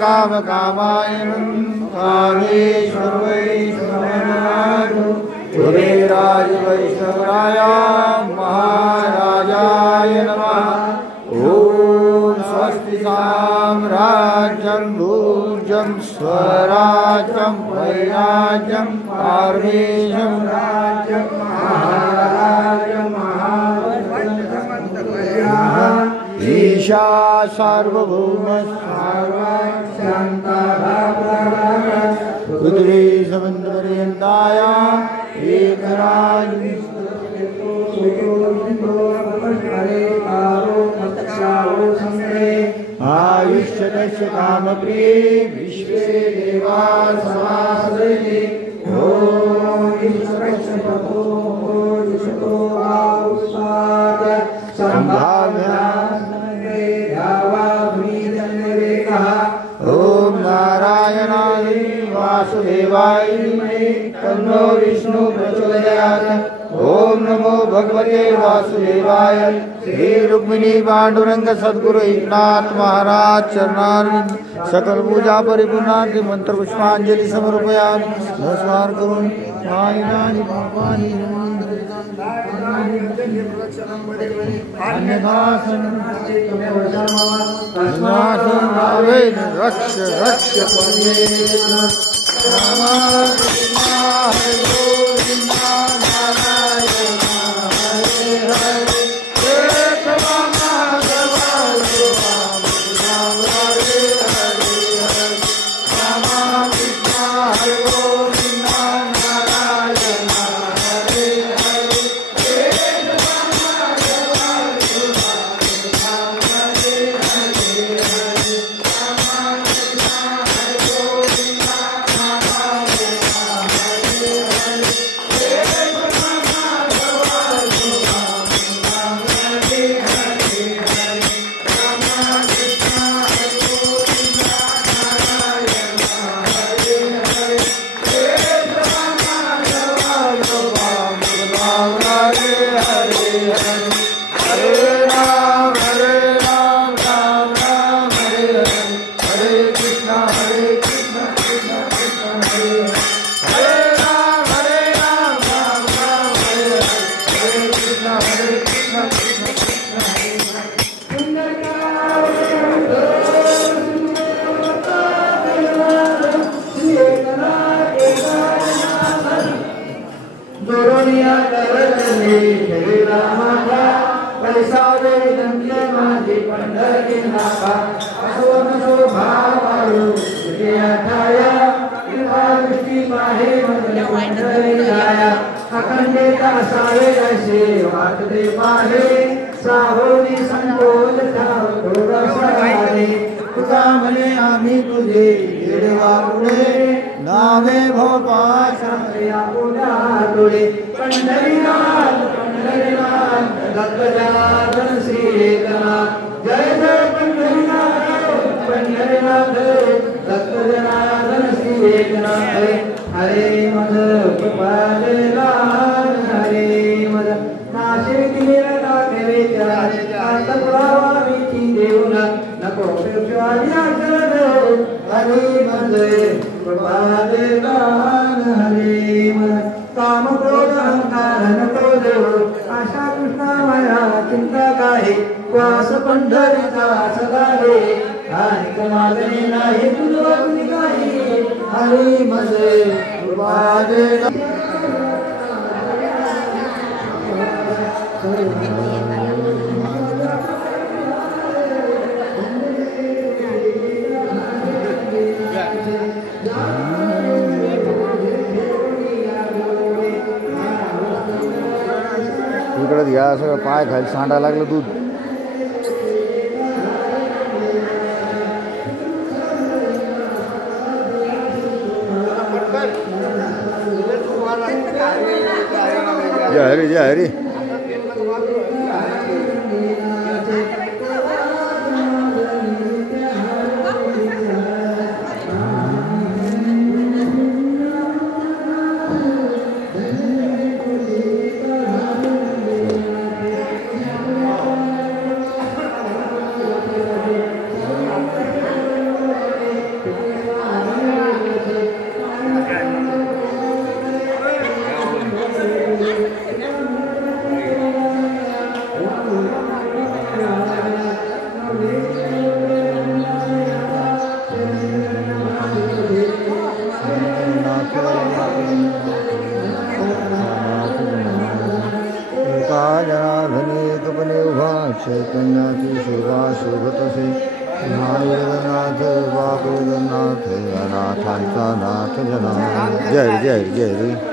काम कामाय कामेश्वर राज वैष्णवराय महाराजाय नमः। ओम स्वस्ति साम्राज्यं भूज्यं स्वराज्यं वैराज्यं पारमेशं राज्यं महाराज्यं ईशा सार्वभौम पृथ्वी समुद्रपर्यन्ताय एकराज आयुष्यस्य कामप्रिये विश्वे देवा समाश्रये। ओम ईश्वरस्य ततो दिशतो आउस्ताद संभाव्या ओम नारायणाय वासुदेवाय तन्नो विष्णु प्रचोदयात्। ओम नमो भगवते वासुदेवाय। श्री रुक्मिणी पांडुरंग सद्गुरु एकनाथ महाराज चरणारविंद सकल पूजा परिपूर्णार्थी मंत्र पुष्पांजलि समर्पयामि। नमस्कार करून रक्ष रक्ष नावे पंढरीनाथ पंढरीनाथ दत्तजनार्दन श्री एकनाथ। जय जय पंढरीनाथ पंढरीनाथ दत्तजनार्दन श्री एकनाथ। हरे मधुर गोपाल लाल हरे मधुर नाशिक निरता केवे चरारे पुरावा विची देवना नको शिवाजिया चरण हरे मधुर गोपाल लाल हरे मधुर काम क्रोध अहंकार नको देव आशा कृष्णा माया चिंता काहे वास पंढरीचा सदा रे आणि मागणे नाही तुझा काही हरी मजे वादे इकडे घ्या सगळं पाय खाली सांडा लागलं दूध जय हरी जय हरी की शोभा शोभतसे नाथ बापनाथ अनाथांचा नाथ जना. जय हरी जय हरी जय हरी.